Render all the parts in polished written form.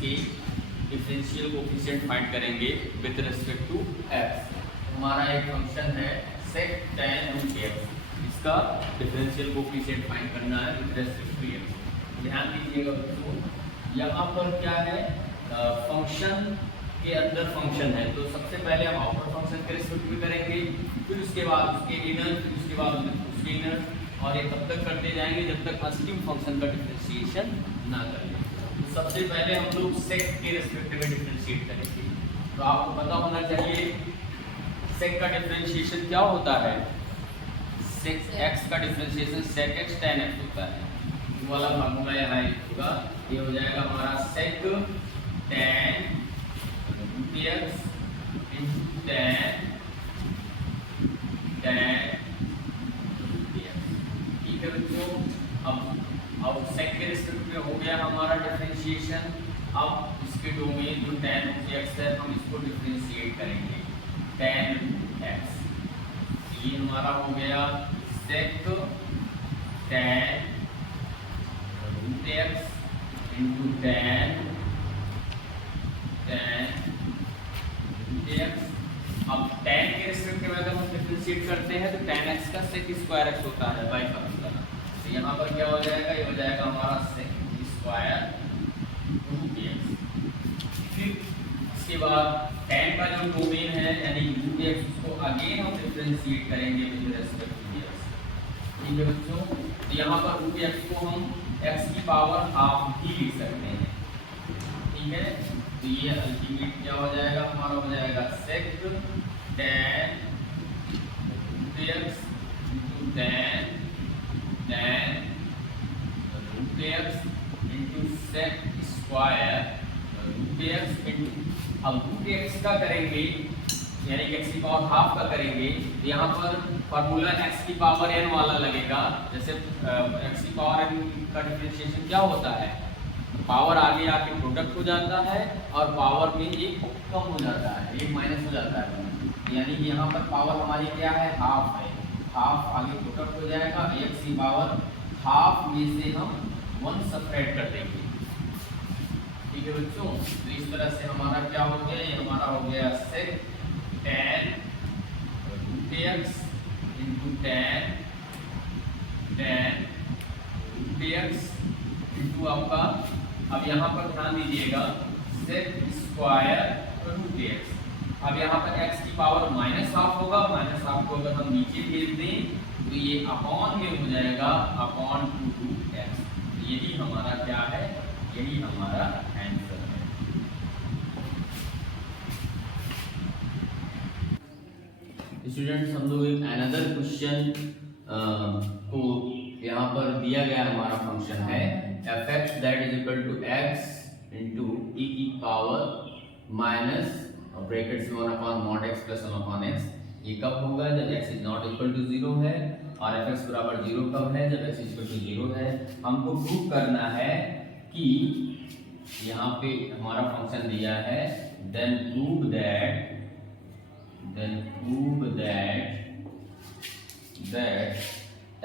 इसके differential coefficient find करेंगे with respect to x. हमारा एक फंक्शन है सेक tan रूट एक्स, इसका डिफरेंशियल कोफिशिएंट फाइंड करना है विद रिस्पेक्ट टू एक्स। ध्यान दीजिएगा दोस्तों, यहाँ पर क्या है, फंक्शन के अंदर फंक्शन है, तो सबसे पहले हम आउटर फंक्शन के रिस्पेक्ट में करेंगे, फिर उसके बाद उसके इनर, फिर उसके बाद उसके इनर, और ये तब तक करते जाएंगे जब तक अंतिम फंक्शन का डिफरेंशिएशन ना करें। तो सबसे पहले हम लोग सेक के रिस्पेक्ट में डिफरेंशिएट करेंगे। तो आपको पता होना चाहिए सेक का डिफरेंशिएशन क्या होता है। सेक एक्स का differentiation sec x tan x होता है। वो वाला फार्मूला यहाँ होगा, ये हो जाएगा हमारा सेक tan x into tan ठीक है बच्चों। अब सेक के रिस्पेक्ट में हो गया हमारा डिफरेंशिएशन। अब इसके डोमेन जो tan x है हम इसको डिफरेंशिएट करेंगे tan x। ये हमारा हो गया सेक tan x into tan x। अब tan के रिस्पेक्ट में अगर हम डिफरेंशिएट करते हैं तो tan x का sec स्क्वायर x होता है बाय फॉर्मूला। तो यहाँ पर क्या हो जाएगा, ये हो जाएगा हमारा sec स्क्वायर रूट x। फिर इसके बाद tan का जो डोमेन है यानी रूट x, उसको अगेन हम डिफरेंशिएट करेंगे विद रिस्पेक्ट टू x। ठीक है बच्चों, तो यहाँ पर रूट x को हम x की पावर हाफ भी लिख सकते हैं। ठीक है, तो ये अल्टीमेट क्या हो जाएगा, हमारा हो जाएगा sec tan x into tan root x into sec square root x into, अब रूट x का करेंगे यानी कि x की पावर हाफ का करेंगे, यहाँ पर फॉर्मूला x की पावर n वाला लगेगा। जैसे x की पावर n का डिफरेंशिएशन क्या होता है, पावर आगे आके प्रोडक्ट हो जाता है और पावर में एक कम हो जाता है, एक माइनस हो जाता है। यानी यहाँ पर पावर हमारी क्या है, हाफ है, हाफ आगे प्रोडक्ट हो जाएगा, x की पावर हाफ में से हम 1 सब्ट्रैक्ट कर देंगे। ठीक है बच्चों, तो इस तरह से हमारा क्या हो गया, ये हमारा हो गया sec tan root x into tan root x into आपका, अब यहाँ पर ध्यान दीजिएगा सेक स्क्वायर रूट x। अब यहाँ पर x की पावर माइनस हाफ होगा, माइनस हाफ को अगर हम नीचे भेज दें तो ये अपॉन में हो जाएगा अपॉन टू रूट x। यही हमारा क्या है, यही हमारा आंसर है। स्टूडेंट्स, हम लोग एक अनदर क्वेश्चन को यहाँ पर दिया गया हमारा फंक्शन है fx that is equal to x into e की पावर माइनस ब्रैकेट से 1 upon mod x plus 1 upon x। ये कब होगा, जब x is not equal to 0 है, और fx बराबर 0 कब है, जब x इक्वल टू 0 है। हमको प्रूव करना है कि यहाँ पे हमारा फंक्शन दिया है, then prove that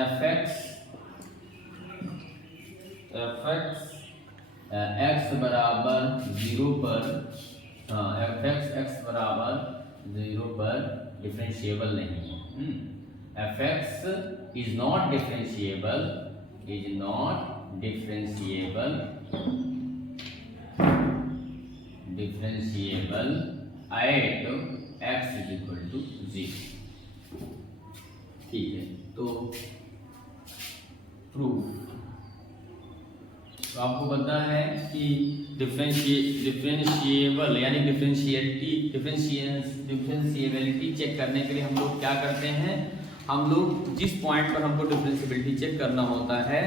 fx x बराबर 0 पर, fx x बराबर 0 पर डिफरेंशिएबल नहीं है। fx is not differentiable at x is equal to 0। ठीक है, तो प्रूफ, तो आपको पता है कि डिफरेंशिएबल यानी डिफरेंशिएबिलिटी चेक करने के लिए हम लोग क्या करते हैं, हम लोग जिस पॉइंट पर हमको डिफरेंशिएबिलिटी चेक करना होता है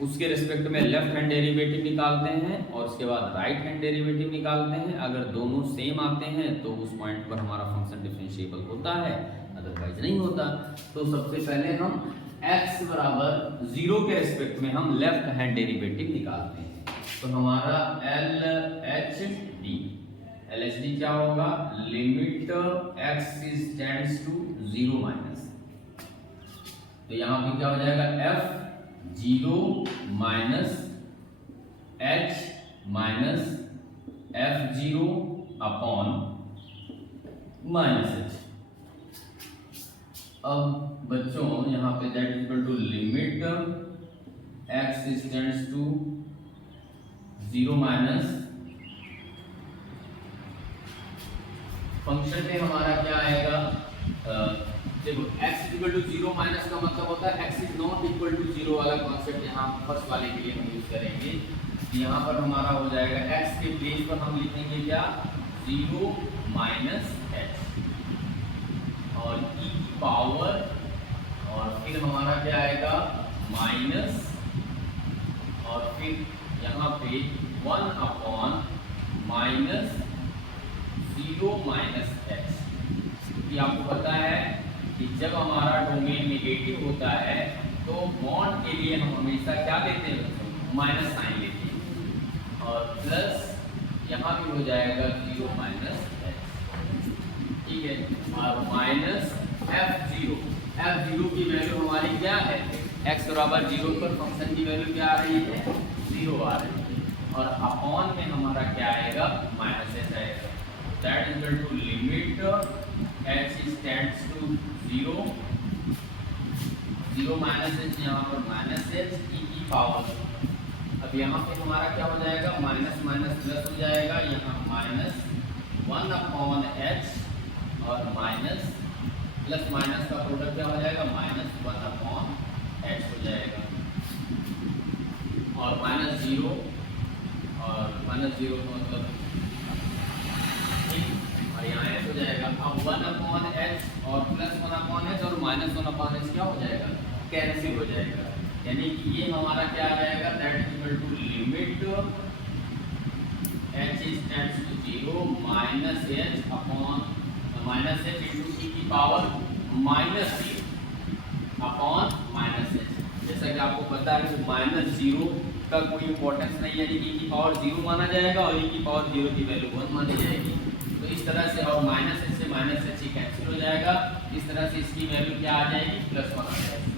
उसके रिस्पेक्ट में लेफ्ट हैंड डेरिवेटिव निकालते हैं और उसके बाद राइट हैंड डेरिवेटिव निकालते हैं। अगर दोनों सेम आते हैं तो उस पॉइंट पर हमारा फंक्शन डिफरेंशिएबल होता है, अदरवाइज नहीं होता। तो सबसे पहले हम x बराबर 0 के रिस्पेक्ट में हम लेफ्ट हैंड डेरिवेटिव निकालते हैं। तो हमारा LHD क्या होगा, limit x is tends to 0 minus, तो यहाँ पे क्या हो जाएगा f 0 minus h minus f0 upon minus h. अब बच्चों यहाँ पे that is equal to limit x tends to 0 minus function में हमारा क्या आएगा, देखो x इक्वल टू 0 माइनस का मतलब होता है x is not equal to 0 वाला कॉन्सेप्ट यहाँ फर्स्ट वाले के लिए हम यूज करेंगे। यहाँ पर हमारा हो जाएगा x के प्लेस पर हम लिखेंगे क्या, 0 माइनस h और e की पावर और फिर हमारा क्या आएगा माइनस और फिर यहाँ पे 1 अपॉन माइनस 0 माइनस h। ये आपको पता है कि जब हमारा डोमेन नेगेटिव होता है तो बॉन्ड के लिए हम हमेशा क्या लेते हैं, माइनस साइन लेते हैं और प्लस यहाँ भी हो जाएगा 0 माइनस h, ठीक है। और माइनस f0 की वैल्यू हमारी क्या है, x बराबर 0 पर फंक्शन की वैल्यू क्या आ रही है, 0 आ रही है और अपॉन में हमारा क्या आएगा, माइनस h आएगा। That is equal to limit h tends to 0 minus h, यहाँ पर माइनस h e की पावर। अब यहाँ पे हमारा क्या हो जाएगा, माइनस माइनस प्लस हो जाएगा, यहाँ माइनस 1 अपॉन h और माइनस प्लस माइनस का प्रोडक्ट क्या हो जाएगा, माइनस 1 अपॉन h हो जाएगा और माइनस 0 और माइनस 0 का मतलब ठीक, और यहाँ h हो जाएगा। अब 1 अपॉन h और प्लस 1 अपॉन h और माइनस 1 अपॉन h क्या हो जाएगा, कैंसिल हो जाएगा। यानी कि ये हमारा क्या आ जाएगा, that is equal to limit h tends to 0 minus h upon minus h into e की power minus 0 upon minus h। जैसा कि आपको पता है माइनस 0 का कोई इंपॉर्टेंस नहीं है, यानी e की पावर 0 माना जाएगा और e की पावर 0 की वैल्यू 1 मानी जाएगी। तो इस तरह से और माइनस h से माइनस h कैंसिल हो जाएगा, इस तरह से इसकी वैल्यू क्या आ जाएगी, प्लस 1 आ जाएगी।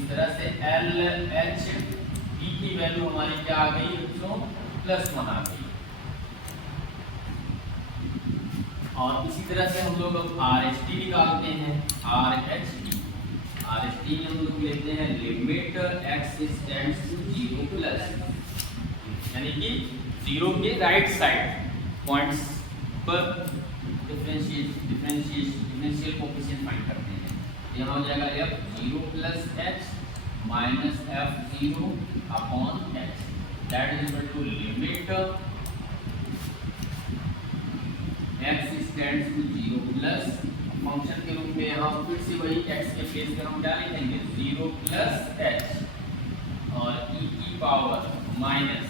इस तरह से एल एच ई की वैल्यू हमारी क्या आ गई बच्चों, प्लस 1 आ गई। और इसी तरह से हम लोग अब आर एच टी निकालते हैं, आर एच टी में हम लोग लेते हैं limit x tends to 0 plus, यानी कि 0 के राइट साइड पॉइंट्स पर डिफरेंशियल कोएफिशिएंट फाइंड करते हैं। यहाँ हो जाएगा f0 plus h minus f0 upon h, that is equal to limit x tends to 0 plus function के रूप में यहाँ फिर से वही x के प्लेस पर हम क्या लिखेंगे, 0 प्लस h और e की पावर माइनस,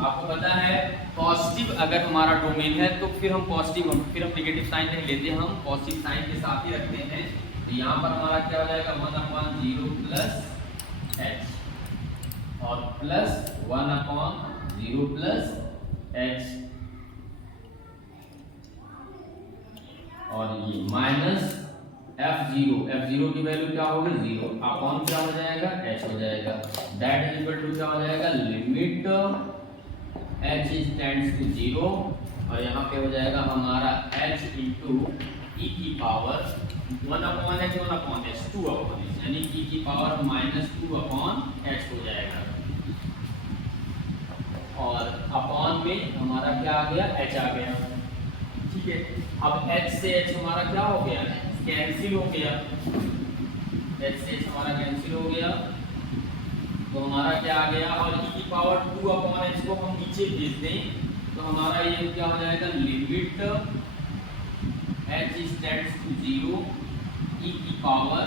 आपको पता है पॉजिटिव अगर हमारा डोमेन है तो फिर हम पॉजिटिव फिर हम नेगेटिव साइन नहीं लेते, हम पॉजिटिव साइन के साथ ही रखते हैं। तो यहाँ पर हमारा क्या हो जाएगा, 1 अपॉन 0 प्लस h और प्लस 1 अपॉन 0 प्लस h और ये माइनस f0 की वैल्यू क्या होगी, 0 अपॉन क्या हो जाएगा, h हो जाएगा। दैट इज इक्वल टू क्या हो जाएगा, लिमिट h टेंड्स टू 0 और यहाँ पे हो जाएगा हमारा h इंटू e की power 1 upon h 1 upon h 2 upon h, यानी e की पावर माइनस 2 अपॉन h हो जाएगा। और अपॉन में हमारा क्या आ गया, h आ गया, ठीक है। अब h से h हमारा क्या हो गया, कैंसिल हो गया, h से h हमारा कैंसिल हो गया तो हमारा क्या आ गया, और e की पावर 2 अपॉन h को हम नीचे भेज दें तो हमारा ये क्या हो जाएगा, limit h tends to 0 e की पावर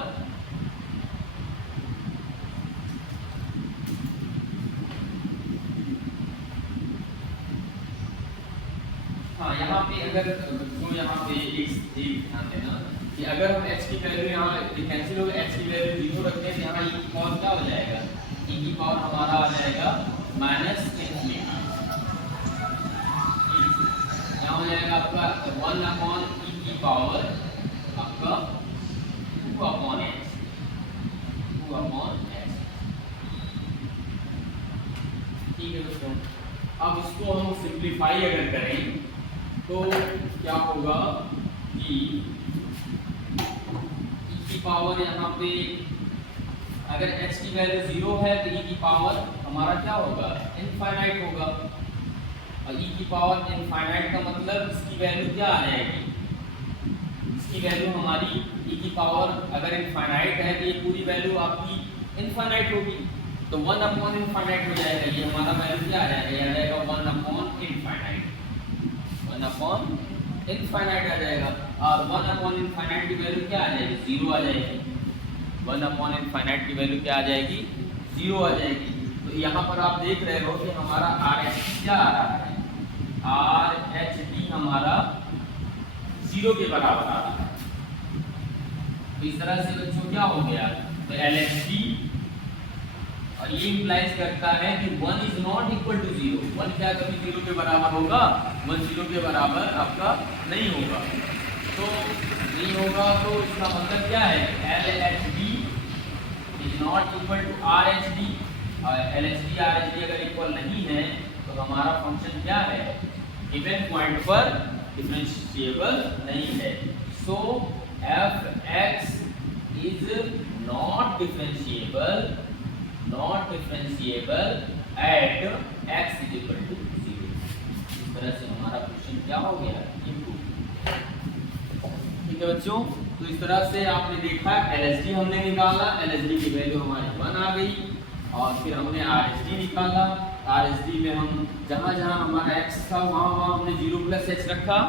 यहाँ पे अगर तो यहाँ पे एक ध्यान देना कि अगर हम h की वैल्यू यहाँ कैंसिल हो गया, h की वैल्यू 0 रखते हैं तो यहाँ e की पावर क्या हो जाएगा, e की पावर हमारा आ जाएगा माइनस इंफिनिटी, यहाँ हो जाएगा आपका 1 अपॉन e की पावर आपका 2 अपॉन h, ठीक है दोस्तों। अब इसको हम सिंप्लीफाई अगर करें तो क्या होगा कि e की पावर यहाँ पे अगर x की वैल्यू 0 है तो e की पावर हमारा क्या होगा, इनफाइनाइट होगा। और e की पावर इनफाइनाइट का मतलब इसकी वैल्यू क्या आ जाएगी, इसकी वैल्यू हमारी e की पावर अगर इनफाइनाइट है तो ये पूरी वैल्यू आपकी इनफाइनाइट होगी, तो 1 अपॉन इनफाइनाइट हो जाएगा। ये हमारा वैल्यू क्या आ जाएगा, ये आ जाएगा 1 अपॉन इनफाइनाइट, 1 अपॉन इनफाइनाइट आ जाएगा। और 1 अपॉन इनफाइनाइट की वैल्यू क्या आ जाएगी, 0 आ जाएगी। 1 अपॉन इनफाइनाइट की वैल्यू क्या आ जाएगी, 0 आ जाएगी। तो यहाँ पर आप देख रहे हो कि हमारा RHD क्या आ रहा है, RHD हमारा 0 के बराबर आ रहा है। तो इस तरह से बच्चों क्या हो गया, तो LHD, और ये इंप्लाइज करता है कि 1 इज नॉट इक्वल टू 0। 1 क्या कभी 0 के बराबर होगा, 1 0 के बराबर आपका नहीं होगा। तो नहीं होगा तो इसका मतलब क्या है, LHD is not equal to RHD। और LHD RHD अगर इक्वल नहीं है तो हमारा फंक्शन क्या है, गिवन पॉइंट पर डिफरेंशिएबल नहीं है। सो fx is not differentiable at x is equal to 0। इस तरह से हमारा क्वेश्चन क्या हो गया, ठीक है बच्चों। तो इस तरह से आपने देखा LHD हमने निकाला, LHD की वैल्यू हमारी 1 आ गई, और फिर हमने RHD निकाला। RHD में हम जहाँ जहाँ हमारा x था वहाँ हमने 0 प्लस h रखा,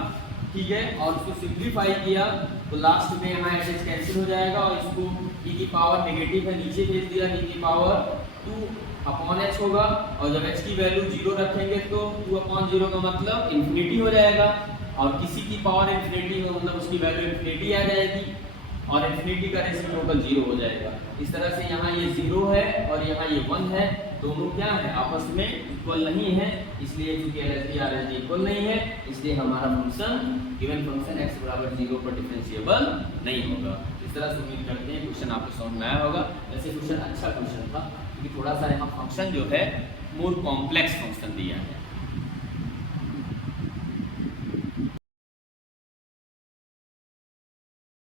ठीक है, और उसको सिंप्लीफाई किया तो लास्ट में यहाँ h कैंसिल हो जाएगा, और इसको e की पावर नेगेटिव है नीचे भेज दिया, e की पावर 2 अपॉन h होगा। और जब h की वैल्यू 0 रखेंगे तो 2 अपॉन 0 का मतलब इन्फिनिटी हो जाएगा, और किसी की पावर इन्फिनिटी हो मतलब उसकी वैल्यू इन्फिनिटी आ जाएगी, और इन्फिनिटी का रेसिप्रोकल 0 हो जाएगा। इस तरह से यहाँ ये 0 है और यहाँ ये 1 है, दोनों क्या है आपस में इक्वल नहीं है, इसलिए चूंकि LHD RHD इक्वल नहीं है इसलिए हमारा फंक्शन गिवन फंक्शन x बराबर 0 पर डिफरेंशिएबल नहीं होगा। इस तरह से उम्मीद करते हैं क्वेश्चन आपको समझ में आया होगा। वैसे क्वेश्चन अच्छा क्वेश्चन था क्योंकि थोड़ा सा यहाँ फंक्शन जो है मोर कॉम्प्लेक्स फंक्शन दिया है।